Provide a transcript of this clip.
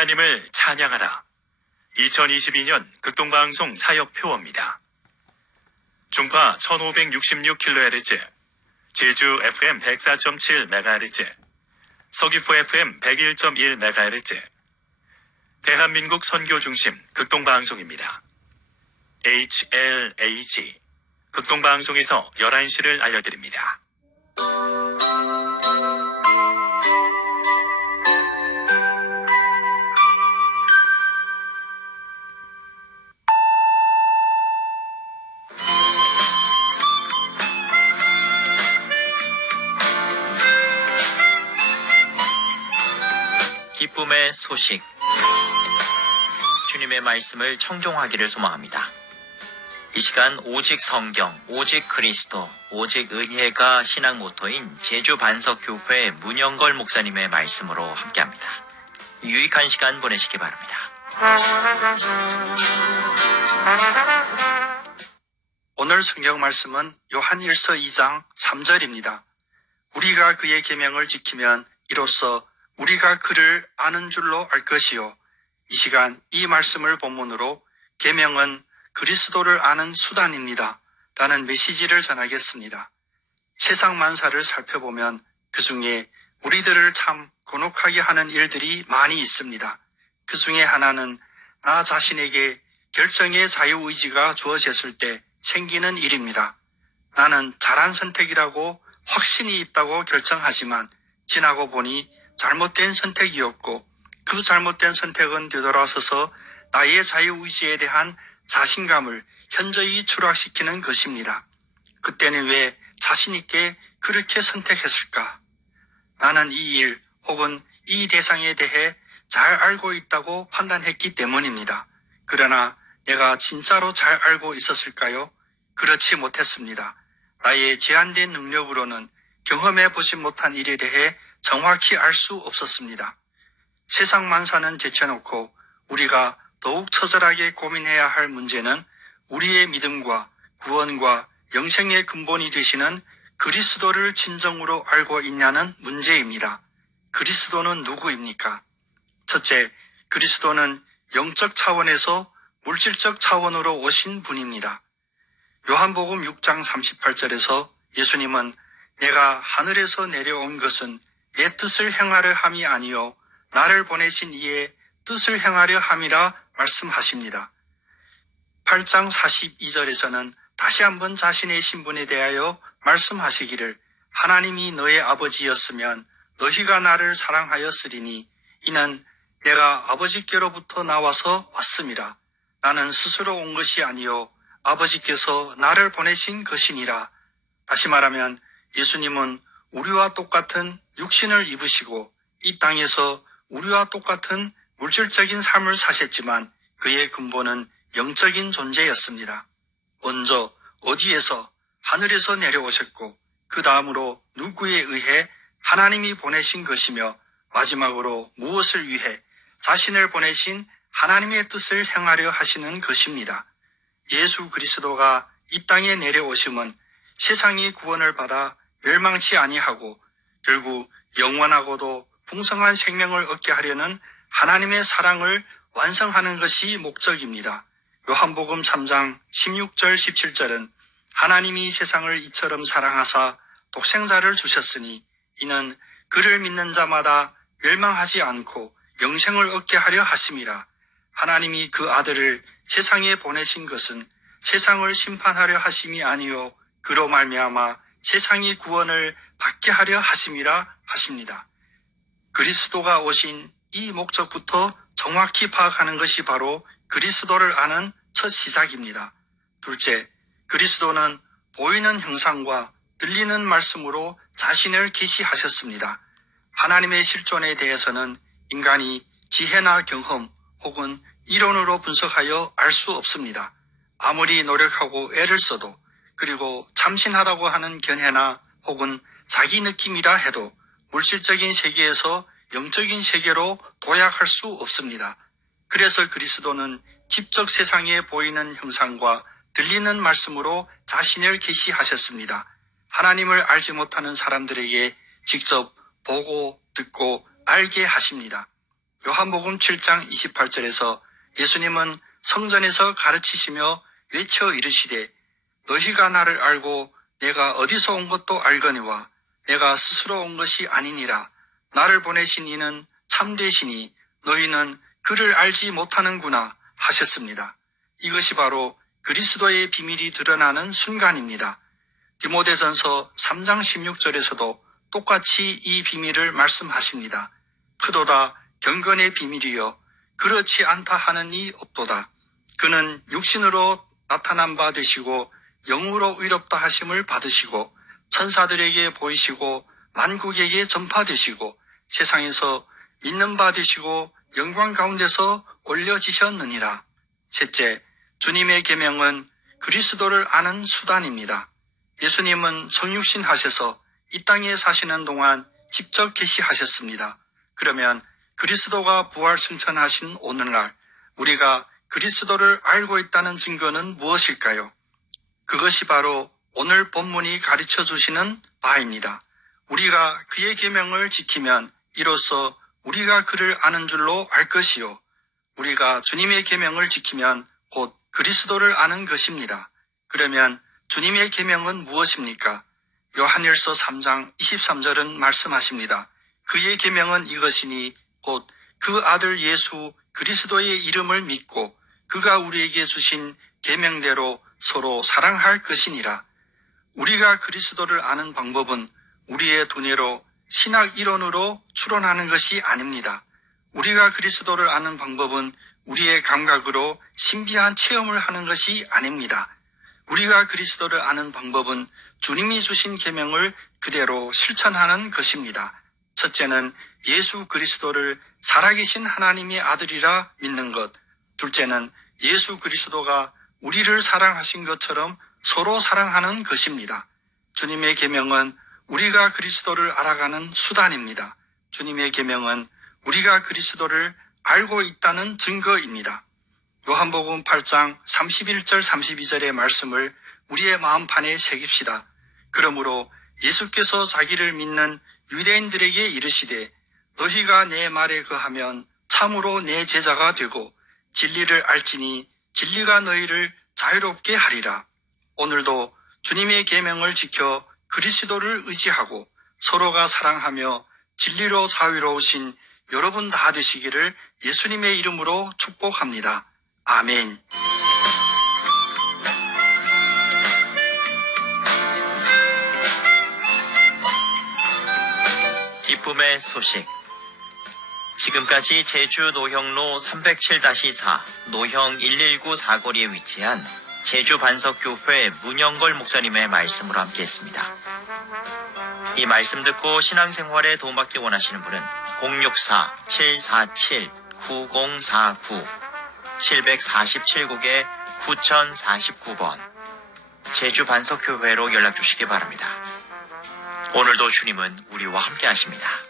하나님을 찬양하라. 2022년 극동방송 사역표어입니다. 중파 1566kHz, 제주 FM 104.7MHz, 서귀포 FM 101.1MHz, 대한민국 선교중심 극동방송입니다. HLAG 극동방송에서 11시를 알려드립니다. 기쁨의 소식, 주님의 말씀을 청종하기를 소망합니다. 이 시간 오직 성경, 오직 그리스도, 오직 은혜가 신앙 모토인 제주 반석교회 문영걸 목사님의 말씀으로 함께합니다. 유익한 시간 보내시기 바랍니다. 오늘 성경 말씀은 요한 1서 2장 3절입니다. 우리가 그의 계명을 지키면 이로써 우리가 그를 아는 줄로 알 것이요. 이 시간 이 말씀을 본문으로 계명은 그리스도를 아는 수단입니다. 라는 메시지를 전하겠습니다. 세상 만사를 살펴보면 그 중에 우리들을 참 곤혹하게 하는 일들이 많이 있습니다. 그 중에 하나는 나 자신에게 결정의 자유의지가 주어졌을 때 생기는 일입니다. 나는 잘한 선택이라고 확신이 있다고 결정하지만 지나고 보니 잘못된 선택이었고 그 잘못된 선택은 되돌아서서 나의 자유의지에 대한 자신감을 현저히 추락시키는 것입니다. 그때는 왜 자신 있게 그렇게 선택했을까? 나는 이 일 혹은 이 대상에 대해 잘 알고 있다고 판단했기 때문입니다. 그러나 내가 진짜로 잘 알고 있었을까요? 그렇지 못했습니다. 나의 제한된 능력으로는 경험해 보지 못한 일에 대해 정확히 알 수 없었습니다. 세상 만사는 제쳐놓고 우리가 더욱 처절하게 고민해야 할 문제는 우리의 믿음과 구원과 영생의 근본이 되시는 그리스도를 진정으로 알고 있냐는 문제입니다. 그리스도는 누구입니까? 첫째, 그리스도는 영적 차원에서 물질적 차원으로 오신 분입니다. 요한복음 6장 38절에서 예수님은 내가 하늘에서 내려온 것은 내 뜻을 행하려 함이 아니요 나를 보내신 이의 뜻을 행하려 함이라 말씀하십니다. 8장 42절에서는 다시 한번 자신의 신분에 대하여 말씀하시기를 하나님이 너의 아버지였으면 너희가 나를 사랑하였으리니 이는 내가 아버지께로부터 나와서 왔음이라. 나는 스스로 온 것이 아니요 아버지께서 나를 보내신 것이니라. 다시 말하면 예수님은 우리와 똑같은 육신을 입으시고 이 땅에서 우리와 똑같은 물질적인 삶을 사셨지만 그의 근본은 영적인 존재였습니다. 먼저 어디에서 하늘에서 내려오셨고 그 다음으로 누구에 의해 하나님이 보내신 것이며 마지막으로 무엇을 위해 자신을 보내신 하나님의 뜻을 행하려 하시는 것입니다. 예수 그리스도가 이 땅에 내려오심은 세상이 구원을 받아 멸망치 아니하고 결국 영원하고도 풍성한 생명을 얻게 하려는 하나님의 사랑을 완성하는 것이 목적입니다. 요한복음 3장 16절 17절은 하나님이 세상을 이처럼 사랑하사 독생자를 주셨으니 이는 그를 믿는 자마다 멸망하지 않고 영생을 얻게 하려 하심이라. 하나님이 그 아들을 세상에 보내신 것은 세상을 심판하려 하심이 아니요 그로 말미암아 세상이 구원을 받게 하려 하심이라 하십니다. 그리스도가 오신 이 목적부터 정확히 파악하는 것이 바로 그리스도를 아는 첫 시작입니다. 둘째, 그리스도는 보이는 형상과 들리는 말씀으로 자신을 계시하셨습니다. 하나님의 실존에 대해서는 인간이 지혜나 경험 혹은 이론으로 분석하여 알 수 없습니다. 아무리 노력하고 애를 써도 그리고 참신하다고 하는 견해나 혹은 자기 느낌이라 해도 물질적인 세계에서 영적인 세계로 도약할 수 없습니다. 그래서 그리스도는 직접 세상에 보이는 형상과 들리는 말씀으로 자신을 계시하셨습니다. 하나님을 알지 못하는 사람들에게 직접 보고 듣고 알게 하십니다. 요한복음 7장 28절에서 예수님은 성전에서 가르치시며 외쳐 이르시되 너희가 나를 알고 내가 어디서 온 것도 알거니와 내가 스스로 온 것이 아니니라. 나를 보내신 이는 참되시니 너희는 그를 알지 못하는구나 하셨습니다. 이것이 바로 그리스도의 비밀이 드러나는 순간입니다. 디모데전서 3장 16절에서도 똑같이 이 비밀을 말씀하십니다. 크도다 경건의 비밀이여 그렇지 않다 하는 이 없도다. 그는 육신으로 나타난 바 되시고 영으로 의롭다 하심을 받으시고 천사들에게 보이시고 만국에게 전파되시고 세상에서 믿는 바 되시고 영광 가운데서 올려지셨느니라. 셋째, 주님의 계명은 그리스도를 아는 수단입니다. 예수님은 성육신 하셔서 이 땅에 사시는 동안 직접 계시하셨습니다. 그러면 그리스도가 부활 승천하신 오늘날 우리가 그리스도를 알고 있다는 증거는 무엇일까요? 그것이 바로 오늘 본문이 가르쳐 주시는 바입니다. 우리가 그의 계명을 지키면 이로써 우리가 그를 아는 줄로 알 것이요. 우리가 주님의 계명을 지키면 곧 그리스도를 아는 것입니다. 그러면 주님의 계명은 무엇입니까? 요한일서 3장 23절은 말씀하십니다. 그의 계명은 이것이니 곧 그 아들 예수 그리스도의 이름을 믿고 그가 우리에게 주신 계명대로 서로 사랑할 것이니라. 우리가 그리스도를 아는 방법은 우리의 두뇌로 신학 이론으로 추론하는 것이 아닙니다. 우리가 그리스도를 아는 방법은 우리의 감각으로 신비한 체험을 하는 것이 아닙니다. 우리가 그리스도를 아는 방법은 주님이 주신 계명을 그대로 실천하는 것입니다. 첫째는 예수 그리스도를 살아계신 하나님의 아들이라 믿는 것. 둘째는 예수 그리스도가 우리를 사랑하신 것처럼 서로 사랑하는 것입니다. 주님의 계명은 우리가 그리스도를 알아가는 수단입니다. 주님의 계명은 우리가 그리스도를 알고 있다는 증거입니다. 요한복음 8장 31절 32절의 말씀을 우리의 마음판에 새깁시다. 그러므로 예수께서 자기를 믿는 유대인들에게 이르시되 너희가 내 말에 거하면 참으로 내 제자가 되고 진리를 알지니 진리가 너희를 자유롭게 하리라. 오늘도 주님의 계명을 지켜 그리스도를 의지하고 서로가 사랑하며 진리로 자유로우신 여러분 다 되시기를 예수님의 이름으로 축복합니다. 아멘. 기쁨의 소식. 지금까지 제주 노형로 307-4 노형 119 사거리에 위치한 제주 반석교회 문영걸 목사님의 말씀으로 함께했습니다. 이 말씀 듣고 신앙생활에 도움받기 원하시는 분은 064-747-9049 747국에 9049번 제주 반석교회로 연락 주시기 바랍니다. 오늘도 주님은 우리와 함께 하십니다.